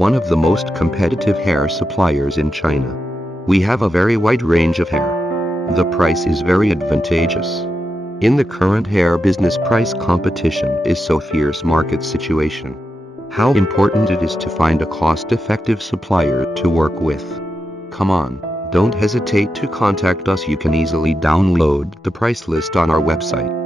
one of the most competitive hair suppliers in China. We have a very wide range of hair. The price is very advantageous. In the current hair business, price competition is so fierce market situation. How important it is to find a cost-effective supplier to work with. Come on, don't hesitate to contact us. You can easily download the price list on our website.